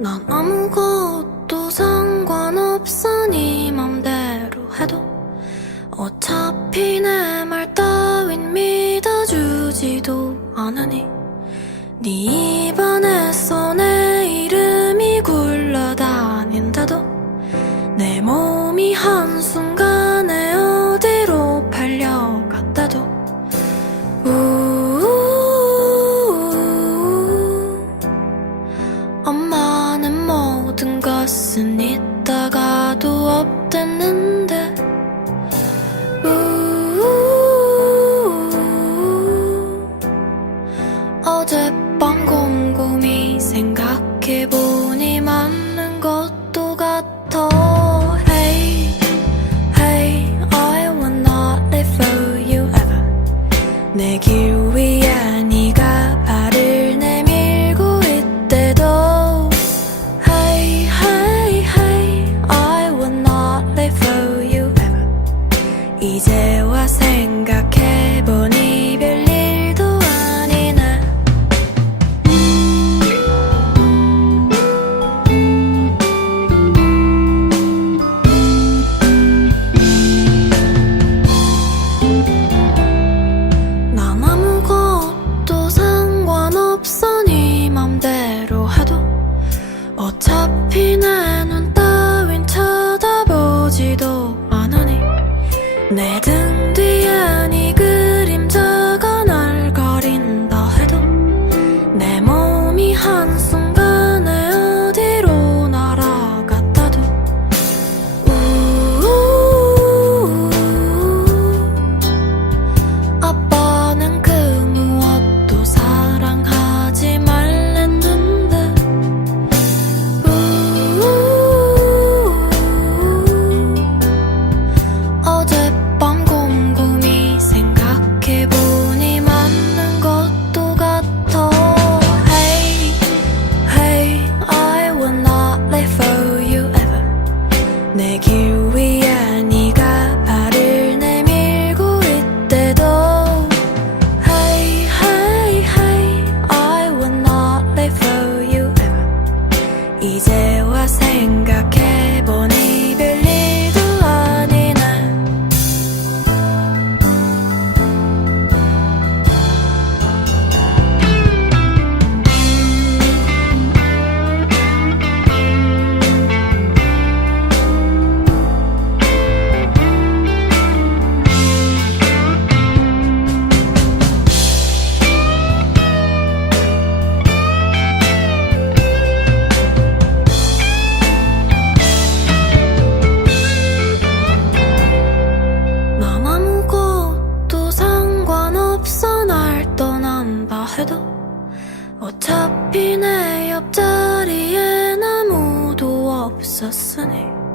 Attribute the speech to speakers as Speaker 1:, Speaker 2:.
Speaker 1: 난 아무것도 상관없어 니 맘대로 해도 어차피 내 말 따윈 믿어주지도 않으니 네 입안에서 없는 것은 있다가도 없댔는데. 어젯밤 곰곰이 생각해보니 내 등. 이제 so sunny.